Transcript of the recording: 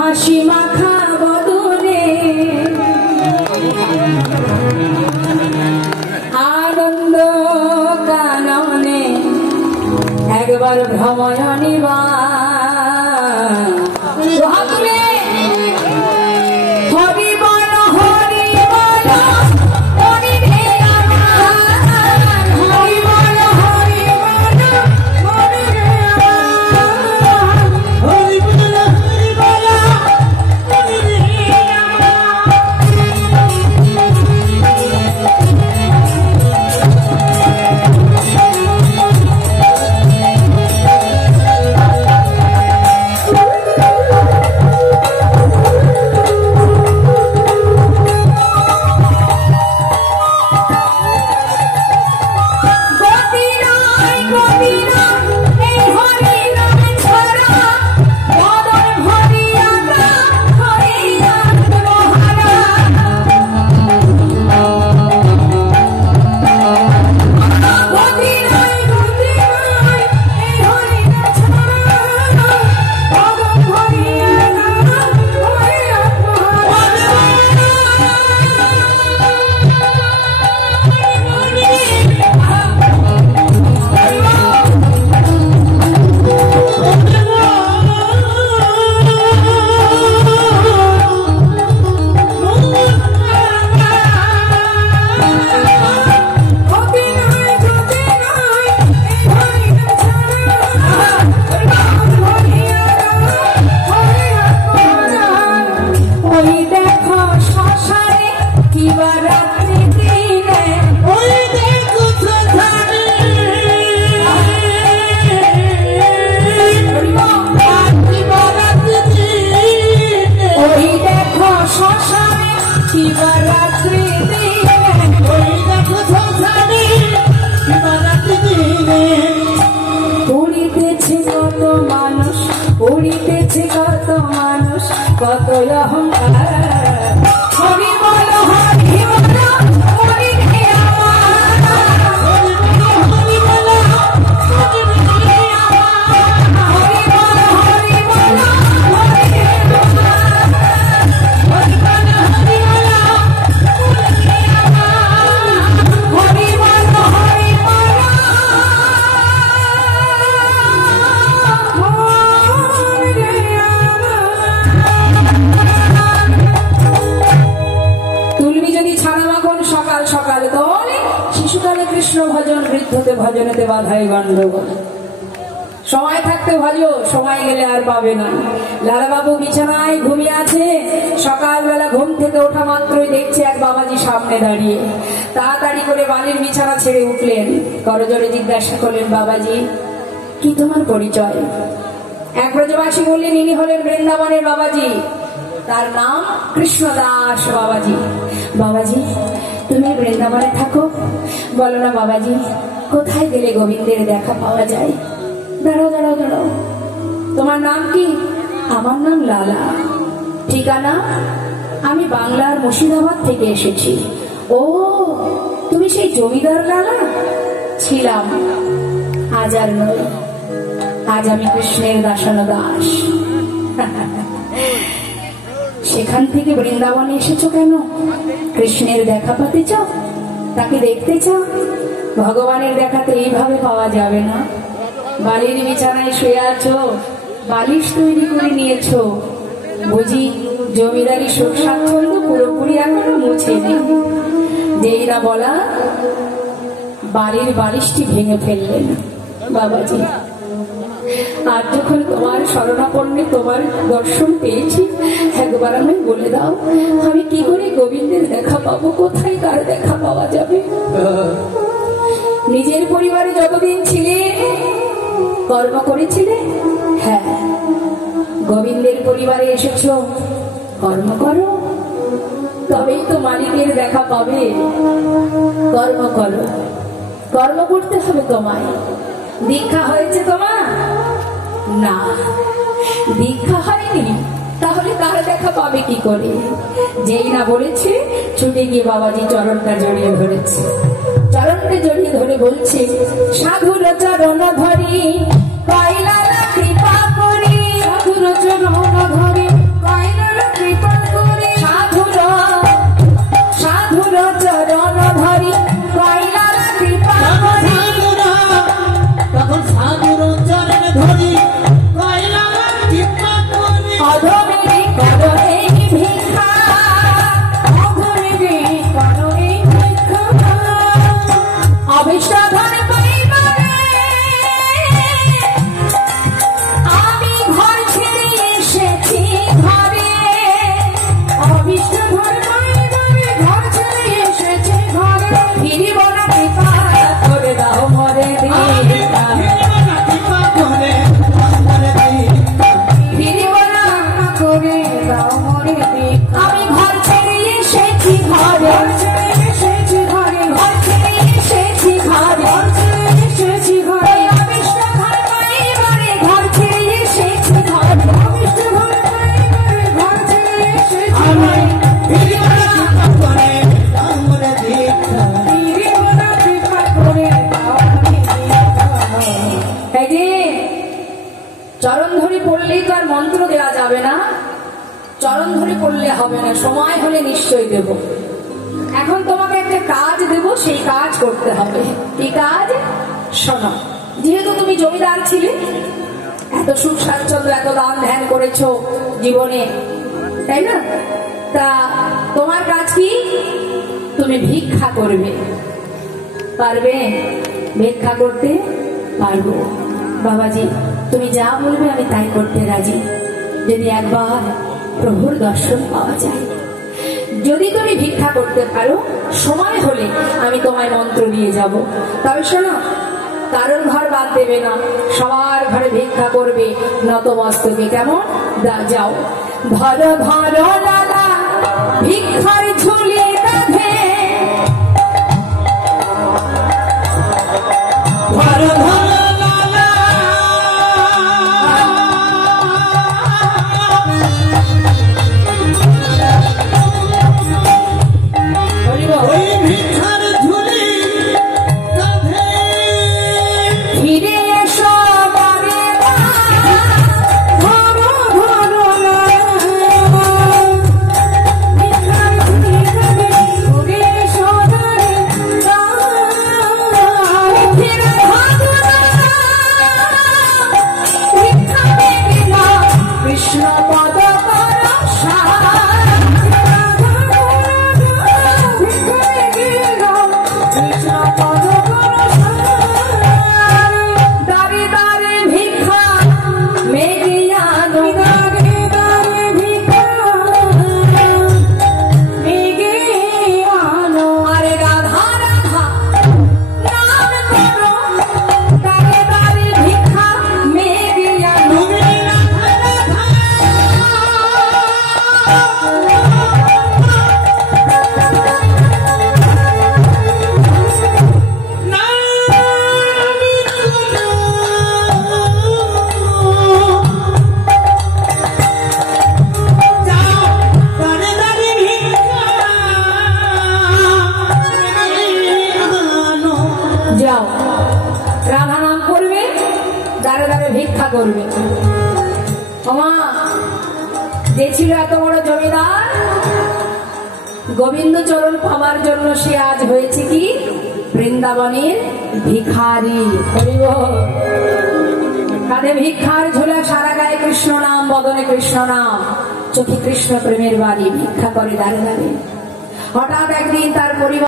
হাসি মাখা বদনে আনন্দ কাননে একবার ভ্রমণী বা উড়িতেছে কত মানুষ কত অহংকার হরি বল হরি বল হরি রে ভজন বৃদ্ধতে ভজনেতে বাধাই গণ্ডগোল সময় থাকতে ভজো সময় গেলে আর পাবে না। লালাবাবু বিছানায় ঘুমিয়ে আছে। সকালবেলা ঘুম থেকে ওঠা মাত্রই দেখছে এক বাবাজি সামনে দাঁড়িয়ে। তাড়াতাড়ি করে বালির বিছানা ছেড়ে উঠলেন। করজোরে জিজ্ঞাসা করলেন, বাবাজি কি তোমার পরিচয়? এক ব্রজবাসী বললেন, ইনি হলেন বৃন্দাবনের বাবাজি, তার নাম কৃষ্ণদাস বাবাজি। বাবাজি তুমি বৃন্দাবনে থাকো? বলো না বাবাজি, কোথায় গেলে গোবিন্দের দেখা পাওয়া যায়? দাঁড়াও দাঁড়াও দাঁড়াও, তোমার নাম কি? আমার নাম লালা। ঠিকানা? আমি বাংলার মুর্শিদাবাদ থেকে এসেছি। ও তুমি সেই জমিদার লালা? ছিলাম, আজ আর নই, আজ আমি কৃষ্ণের দাসানো দাস। সেখান থেকে বৃন্দাবনে এসেছো কেন? কৃষ্ণের দেখা পেতে চাও? তাকে দেখতে চাও? ভগবানের দেখা তো এইভাবে পাওয়া যাবে না। বালির বিছানায় শুয়ে আছো, বালিশ তৈরি করে নিয়েছো, বুঝি জমিদারি সুখ স্বাচ্ছন্দ্য পুরোপুরি এখনো মুছেনি। যেই না বলা বাড়ির বালিশটি ভেঙে ফেললেন। বাবাজি আর যখন তোমার শরণাপন্নে তোমার দর্শন পেয়েছি, একবার আমি বলে দাও, আমি কি করে গোবিন্দের দেখা পাবো? কোথায় তার দেখা পাওয়া যাবে? নিজের পরিবারে যতদিন ছিলে কর্ম করেছিলে, হ্যাঁ গোবিন্দের পরিবারে এসেছ, কর্ম করো, তবেই তো মালিকের দেখা পাবে। কর্ম করো, কর্ম করতে হবে তোমায়। দীক্ষা হয়েছে তোমার? না, দীক্ষা হয়নি, তাহলে তার দেখা পাবে কি করে? যেই না বলেছে, ছুটে গিয়ে বাবাজি চরণটা জড়িয়ে ধরেছে। চরণটা জড়িয়ে ধরে বলছে, সাধুর চরণ ধরি কইলা কৃপা করি, সাধুর চরণ ধরি চরণ ধরে পড়লেই তো আর মন্ত্র দেওয়া যাবে না, চরণ ধরে পড়লে হবে না, সময় হলে নিশ্চয়ই দেব। এখন তোমাকে একটা কাজ দেব, সেই কাজ করতে হবে। কি কাজ? শোনো, যেহেতু তুমি জমিদার ছিলে, এত সুখ স্বাচ্ছন্দ্য, এত দান ধ্যান করেছো জীবনে, তাই না? তা তোমার কাজ কি? তুমি ভিক্ষা করবে। পারবে? ভিক্ষা করতে পারবো। বাবাজি, তুমি যা বলবে আমি তাই করতে রাজি, যদি একবার প্রভুর দর্শন পাওয়া যায়। যদি তুমি ভিক্ষা করতে পারো, সময় হলে আমি তোমায় মন্ত্র দিয়ে যাব। তবে শোনো, কারোর ঘর বাদ দেবে না, সবার ঘরে ভিক্ষা করবে নতমস্তকে। কেমন? যাও। ধরো ধরো দাদা ভিক্ষার ঝুলি কাঁধে, ধরো ধরো করবে। যে ছিল এত বড় জমিদার, গোবিন্দ চরণ পাওয়ার জন্য সে আজ হয়েছে কি? বৃন্দাবনের ভিখারি। কাঁধে ভিক্ষার ঝোলা, সারা গায়ে কৃষ্ণ নাম, বদনে কৃষ্ণ নাম, চোখে কৃষ্ণ প্রেমের বাড়ি, ভিক্ষা করে দাঁড়ে দাঁড়িয়ে। হঠাৎ একদিন তার পরিবার